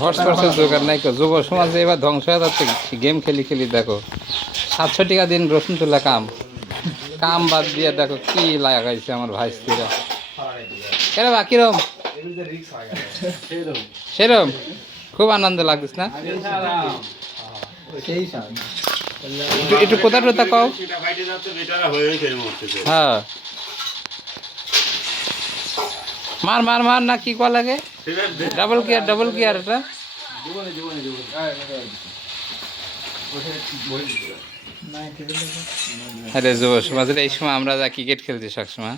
হটস্পটের দরকার নাই তো, যুব সমাজে এবার ধ্বংস হয়ে যাচ্ছে গেম খেলি খেলি। দেখো 700 টাকা দিন রসুন তোলা কাম কাম বাদ দিয়ে দেখো কি লাগাইছে আমার ভাইস্তিরা। কেন বা কিরম সেরম খুব আনন্দ লাগছিস না? একটু কোথা টোথা কও। হ্যাঁ মার মার মার না কি কয়া লাগে, ডাবল গিয়ার এটা। আরে যুব সমাজের এই সময় আমরা যা ক্রিকেট খেলছি সবসময়,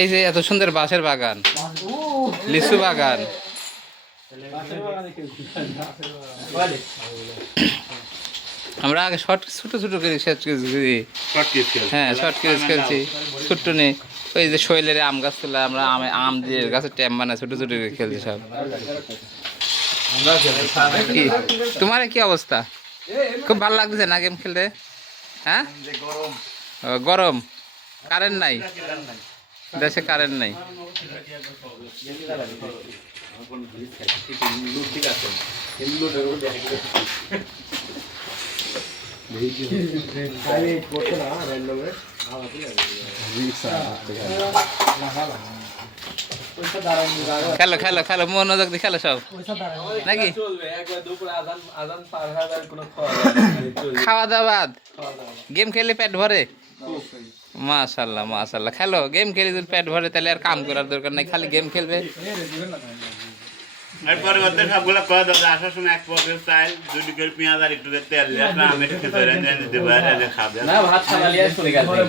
এই যে এত সুন্দর বাঁশের বাগান, লিচু বাগান, আমরা আগে শর্ট ছোট ছোট করে হ্যাঁ শর্ট ক্রিজ খেলছি। ছোট্ট নেই ওই যে শৈলের আম গাছ তুলে আমরা আম দিয়ে গাছের ট্যাম বানায় ছোট ছোট করে খেলছি সব। কি তোমার কি অবস্থা? খুব ভালো লাগছে না গেম খেলতে? হ্যাঁ গরম, কারেন্ট নাই দেশে, কারেন্ট নাই। খেলো খেলো খেলো মনোযোগ দিয়ে খেলো সব নাকি? খাওয়া দাওয়া গেম খেলে পেট ভরে? মাশাল্লাহ মাশাল্লাহ, খেলো গেম খেলে যদি পেট ভরে তাহলে আর কাম করার দরকার নাই, খালি গেম খেলবে।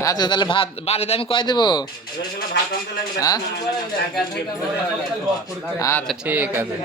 আচ্ছা তাহলে ভাত বাড়িতে আমি কয় দেবো? আচ্ছা ঠিক আছে।